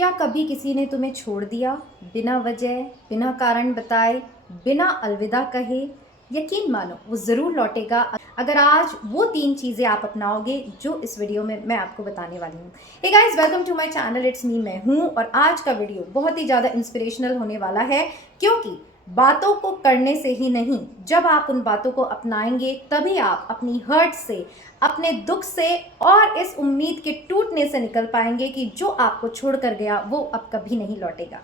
क्या कभी किसी ने तुम्हें छोड़ दिया बिना वजह, बिना कारण बताए, बिना अलविदा कहे? यकीन मानो वो ज़रूर लौटेगा अगर आज वो 3 चीज़ें आप अपनाओगे जो इस वीडियो में मैं आपको बताने वाली हूँ। Hey guys, welcome to my channel, it's me, मैं हूँ। और आज का वीडियो बहुत ही ज़्यादा इंस्पिरेशनल होने वाला है, क्योंकि बातों को करने से ही नहीं, जब आप उन बातों को अपनाएंगे तभी आप अपनी हर्ट से, अपने दुख से और इस उम्मीद के टूटने से निकल पाएंगे कि जो आपको छोड़कर गया वो अब कभी नहीं लौटेगा।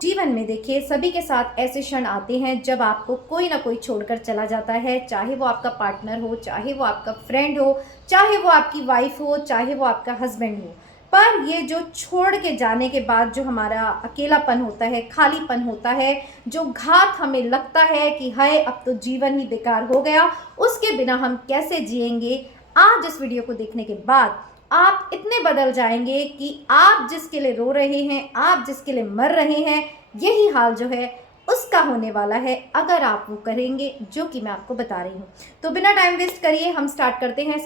जीवन में देखिए, सभी के साथ ऐसे क्षण आते हैं जब आपको कोई ना कोई छोड़कर चला जाता है, चाहे वो आपका पार्टनर हो, चाहे वो आपका फ्रेंड हो, चाहे वो आपकी वाइफ हो, चाहे वो आपका हस्बैंड हो। पर ये जो छोड़ के जाने के बाद जो हमारा अकेलापन होता है, खालीपन होता है, जो घात हमें लगता है कि हाय अब तो जीवन ही बेकार हो गया, उसके बिना हम कैसे जिएंगे, आज इस वीडियो को देखने के बाद आप इतने बदल जाएंगे कि आप जिसके लिए रो रहे हैं, आप जिसके लिए मर रहे हैं, यही हाल जो है उसका होने वाला है अगर आप वो करेंगे जो कि मैं आपको बता रही हूँ। तो बिना टाइम वेस्ट करिए हम स्टार्ट करते हैं।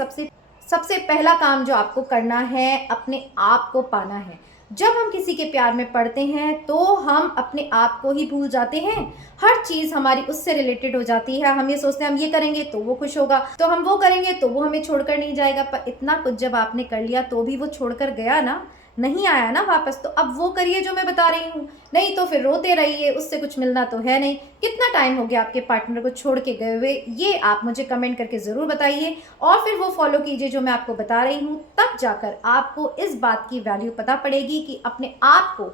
सबसे पहला काम जो आपको करना है, अपने आप को पाना है। जब हम किसी के प्यार में पड़ते हैं तो हम अपने आप को ही भूल जाते हैं। हर चीज़ हमारी उससे रिलेटेड हो जाती है। हम ये सोचते हैं हम ये करेंगे तो वो खुश होगा, तो हम वो करेंगे तो वो हमें छोड़कर नहीं जाएगा। पर इतना कुछ जब आपने कर लिया तो भी वो छोड़कर गया ना, नहीं आया ना वापस। तो अब वो करिए जो मैं बता रही हूँ, नहीं तो फिर रोते रहिए, उससे कुछ मिलना तो है नहीं। कितना टाइम हो गया आपके पार्टनर को छोड़ के गए हुए, ये आप मुझे कमेंट करके ज़रूर बताइए। और फिर वो फॉलो कीजिए जो मैं आपको बता रही हूँ, तब जाकर आपको इस बात की वैल्यू पता पड़ेगी कि अपने आप को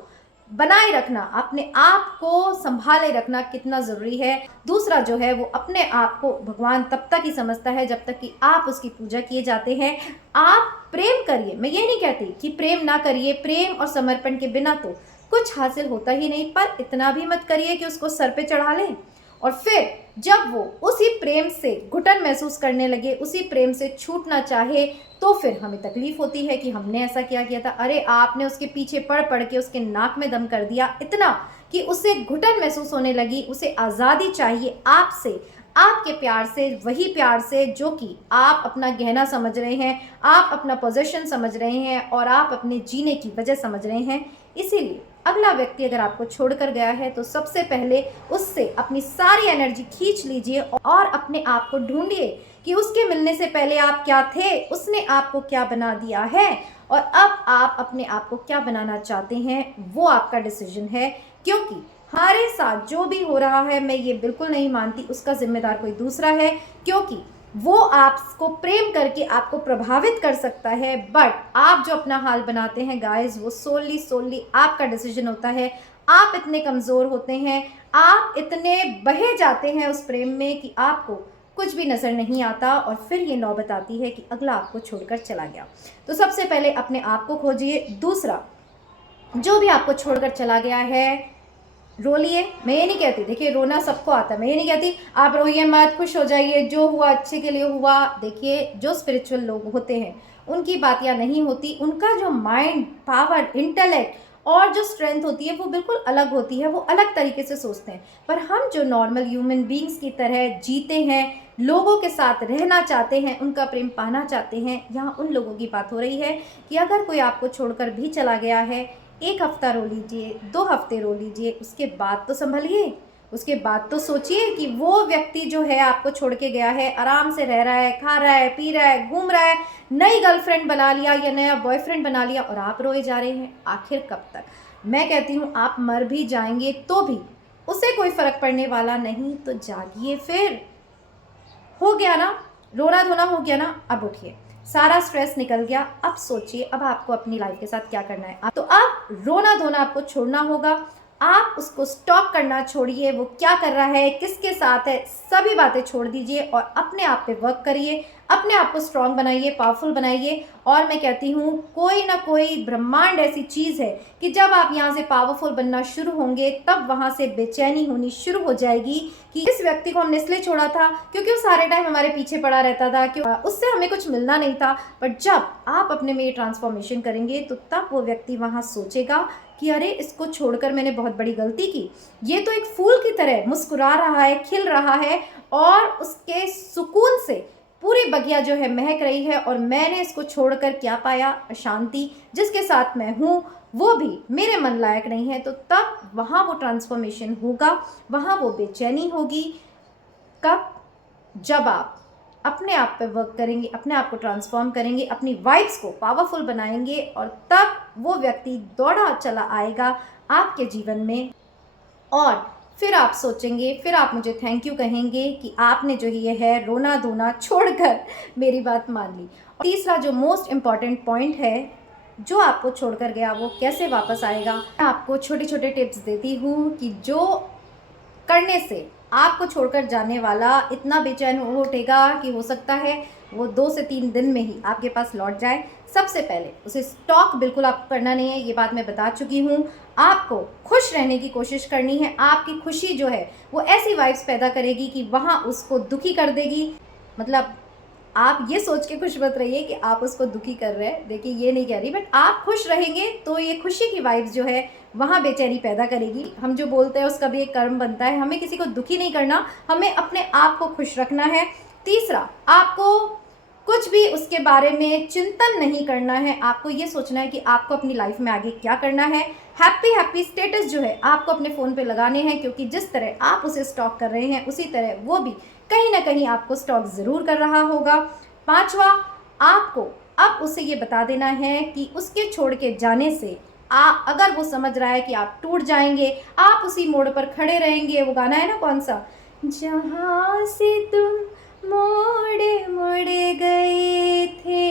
बनाए रखना, अपने आप को संभाले रखना कितना ज़रूरी है। दूसरा जो है वो अपने आप को भगवान तब तक ही समझता है जब तक कि आप उसकी पूजा किए जाते हैं। आप प्रेम करिए, मैं ये नहीं कहती कि प्रेम ना करिए, प्रेम और समर्पण के बिना तो कुछ हासिल होता ही नहीं, पर इतना भी मत करिए कि उसको सर पे चढ़ा लें और फिर जब वो उसी प्रेम से घुटन महसूस करने लगे, उसी प्रेम से छूटना चाहे, तो फिर हमें तकलीफ होती है कि हमने ऐसा क्या किया था। अरे आपने उसके पीछे पड़ पड़ के उसके नाक में दम कर दिया इतना कि उसे घुटन महसूस होने लगी, उसे आज़ादी चाहिए आपसे, आपके प्यार से, वही प्यार से जो कि आप अपना गहना समझ रहे हैं, आप अपना पोजीशन समझ रहे हैं और आप अपने जीने की वजह समझ रहे हैं। इसीलिए अगला व्यक्ति अगर आपको छोड़कर गया है तो सबसे पहले उससे अपनी सारी एनर्जी खींच लीजिए और अपने आप को ढूंढिए कि उसके मिलने से पहले आप क्या थे, उसने आपको क्या बना दिया है और अब आप अपने आप को क्या बनाना चाहते हैं, वो आपका डिसीजन है। क्योंकि हमारे साथ जो भी हो रहा है, मैं ये बिल्कुल नहीं मानती उसका जिम्मेदार कोई दूसरा है, क्योंकि वो आपको प्रेम करके आपको प्रभावित कर सकता है, बट आप जो अपना हाल बनाते हैं गाइस, वो सोली आपका डिसीजन होता है। आप इतने कमज़ोर होते हैं, आप इतने बहे जाते हैं उस प्रेम में कि आपको कुछ भी नज़र नहीं आता और फिर ये नौबत आती है कि अगला आपको छोड़कर चला गया। तो सबसे पहले अपने आप को खोजिए। दूसरा, जो भी आपको छोड़कर चला गया है, रो लिए, मैं ये नहीं कहती, देखिए रोना सबको आता है, मैं ये नहीं कहती आप रोइए मत, खुश हो जाइए, जो हुआ अच्छे के लिए हुआ। देखिए जो स्पिरिचुअल लोग होते हैं उनकी बात या नहीं होती, उनका जो माइंड पावर, इंटेलेक्ट और जो स्ट्रेंथ होती है वो बिल्कुल अलग होती है, वो अलग तरीके से सोचते हैं। पर हम जो नॉर्मल ह्यूमन बींग्स की तरह जीते हैं, लोगों के साथ रहना चाहते हैं, उनका प्रेम पाना चाहते हैं, यहाँ उन लोगों की बात हो रही है कि अगर कोई आपको छोड़कर भी चला गया है, 1 हफ्ता रो लीजिए, 2 हफ्ते रो लीजिए, उसके बाद तो संभलिए, उसके बाद तो सोचिए कि वो व्यक्ति जो है आपको छोड़ के गया है, आराम से रह रहा है, खा रहा है, पी रहा है, घूम रहा है, नई गर्लफ्रेंड बना लिया या नया बॉयफ्रेंड बना लिया और आप रोए जा रहे हैं। आखिर कब तक? मैं कहती हूँ आप मर भी जाएंगे तो भी उसे कोई फर्क पड़ने वाला नहीं। तो जागिए, फिर हो गया ना, रोना धोना हो गया ना, अब उठिए, सारा स्ट्रेस निकल गया। अब सोचिए अब आपको अपनी लाइफ के साथ क्या करना है। तो अब रोना धोना आपको छोड़ना होगा, आप उसको स्टॉप करना छोड़िए, वो क्या कर रहा है, किसके साथ है, सभी बातें छोड़ दीजिए और अपने आप पे वर्क करिए, अपने आप को स्ट्रांग बनाइए, पावरफुल बनाइए। और मैं कहती हूँ कोई ना कोई ब्रह्मांड ऐसी चीज़ है कि जब आप यहाँ से पावरफुल बनना शुरू होंगे तब वहाँ से बेचैनी होनी शुरू हो जाएगी कि इस व्यक्ति को हमने इसलिए छोड़ा था क्योंकि वो सारे टाइम हमारे पीछे पड़ा रहता था, कि उससे हमें कुछ मिलना नहीं था। बट जब आप अपने में ये ट्रांसफॉर्मेशन करेंगे तो तब वो व्यक्ति वहाँ सोचेगा कि अरे इसको छोड़कर मैंने बहुत बड़ी गलती की। ये तो एक फूल की तरह मुस्कुरा रहा है, खिल रहा है और उसके सुकून से पूरी बगिया जो है महक रही है, और मैंने इसको छोड़कर क्या पाया? अशांति। जिसके साथ मैं हूँ वो भी मेरे मन लायक नहीं है, तो तब वहाँ वो ट्रांसफॉर्मेशन होगा, वहाँ वो बेचैनी होगी। कब? जब आप अपने आप पे वर्क करेंगे, अपने आप को ट्रांसफॉर्म करेंगे, अपनी वाइब्स को पावरफुल बनाएंगे, और तब वो व्यक्ति दौड़ा चला आएगा आपके जीवन में, और फिर आप सोचेंगे, फिर आप मुझे थैंक यू कहेंगे कि आपने जो ये है रोना धोना छोड़कर मेरी बात मान ली। तीसरा जो मोस्ट इम्पॉर्टेंट पॉइंट है, जो आपको छोड़कर गया वो कैसे वापस आएगा। मैं आपको छोटे छोटे टिप्स देती हूँ कि जो करने से आपको छोड़कर जाने वाला इतना बेचैन हो उठेगा कि हो सकता है वो 2 से 3 दिन में ही आपके पास लौट जाए। सबसे पहले उसे स्टॉक बिल्कुल आपको करना नहीं है, ये बात मैं बता चुकी हूँ। आपको खुश रहने की कोशिश करनी है। आपकी खुशी जो है वो ऐसी वाइब्स पैदा करेगी कि वहाँ उसको दुखी कर देगी। मतलब आप ये सोच के खुश मत रहिए कि आप उसको दुखी कर रहे हैं, देखिए ये नहीं कह रही, बट आप खुश रहेंगे तो ये खुशी की वाइब्स जो है वहाँ बेचैनी पैदा करेगी। हम जो बोलते हैं उसका भी एक कर्म बनता है, हमें किसी को दुखी नहीं करना, हमें अपने आप को खुश रखना है। तीसरा, आपको कुछ भी उसके बारे में चिंतन नहीं करना है। आपको ये सोचना है कि आपको अपनी लाइफ में आगे क्या करना है। हैप्पी हैप्पी स्टेटस जो है आपको अपने फ़ोन पे लगाने हैं, क्योंकि जिस तरह आप उसे स्टॉक कर रहे हैं उसी तरह वो भी कहीं ना कहीं आपको स्टॉक ज़रूर कर रहा होगा। पांचवा, आपको अब उसे ये बता देना है कि उसके छोड़ के जाने से अगर वो समझ रहा है कि आप टूट जाएंगे, आप उसी मोड़ पर खड़े रहेंगे। वो गाना है ना, कौन सा, जहाँ से तुम मोड़ मोड़ गए थे,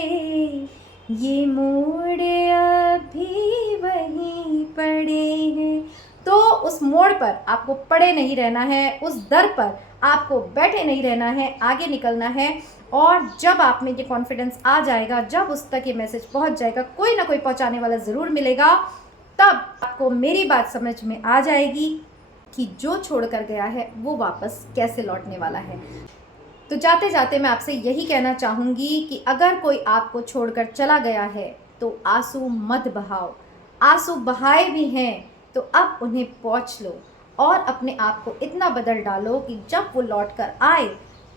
ये मोड़ अभी वहीं पड़े हैं। तो उस मोड़ पर आपको पड़े नहीं रहना है, उस दर पर आपको बैठे नहीं रहना है, आगे निकलना है। और जब आप में ये कॉन्फिडेंस आ जाएगा, जब उस तक ये मैसेज पहुंच जाएगा, कोई ना कोई पहुंचाने वाला ज़रूर मिलेगा, तब आपको मेरी बात समझ में आ जाएगी कि जो छोड़ कर गया है वो वापस कैसे लौटने वाला है। तो जाते जाते मैं आपसे यही कहना चाहूँगी कि अगर कोई आपको छोड़कर चला गया है तो आंसू मत बहाओ। आंसू बहाए भी हैं तो अब उन्हें पोंछ लो और अपने आप को इतना बदल डालो कि जब वो लौट कर आए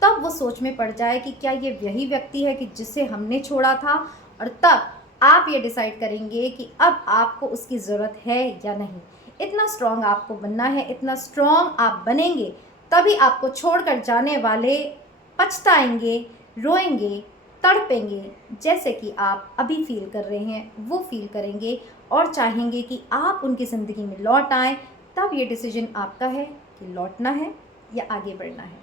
तब वो सोच में पड़ जाए कि क्या ये वही व्यक्ति है कि जिसे हमने छोड़ा था, और तब आप ये डिसाइड करेंगे कि अब आपको उसकी ज़रूरत है या नहीं। इतना स्ट्रॉन्ग आपको बनना है, इतना स्ट्रॉन्ग आप बनेंगे तभी आपको छोड़कर जाने वाले पछताएंगे, रोएंगे, तड़पेंगे, जैसे कि आप अभी फील कर रहे हैं वो फील करेंगे और चाहेंगे कि आप उनकी ज़िंदगी में लौट आएँ। तब ये डिसीजन आपका है कि लौटना है या आगे बढ़ना है।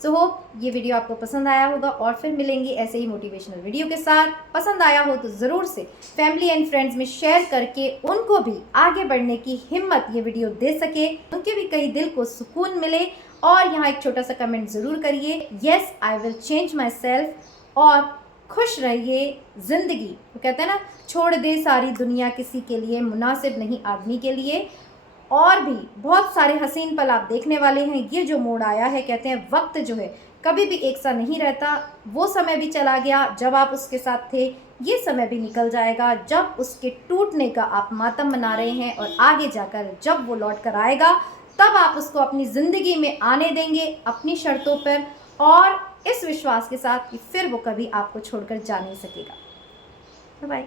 सो होप ये वीडियो आपको पसंद आया होगा, और फिर मिलेंगे ऐसे ही मोटिवेशनल वीडियो के साथ। पसंद आया हो तो ज़रूर से फैमिली एंड फ्रेंड्स में शेयर करके उनको भी आगे बढ़ने की हिम्मत ये वीडियो दे सके, उनके भी कहीं दिल को सुकून मिले। और यहाँ एक छोटा सा कमेंट ज़रूर करिए, yes I will change my self, और खुश रहिए। ज़िंदगी वो कहते हैं ना, छोड़ दे सारी दुनिया किसी के लिए, मुनासिब नहीं आदमी के लिए। और भी बहुत सारे हसीन पल आप देखने वाले हैं। ये जो मोड़ आया है, कहते हैं वक्त जो है कभी भी एक सा नहीं रहता। वो समय भी चला गया जब आप उसके साथ थे, ये समय भी निकल जाएगा जब उसके टूटने का आप मातम मना रहे हैं। और आगे जाकर जब वो लौट कर आएगा तब आप उसको अपनी ज़िंदगी में आने देंगे अपनी शर्तों पर, और इस विश्वास के साथ कि फिर वो कभी आपको छोड़कर जा नहीं सकेगा। Bye bye.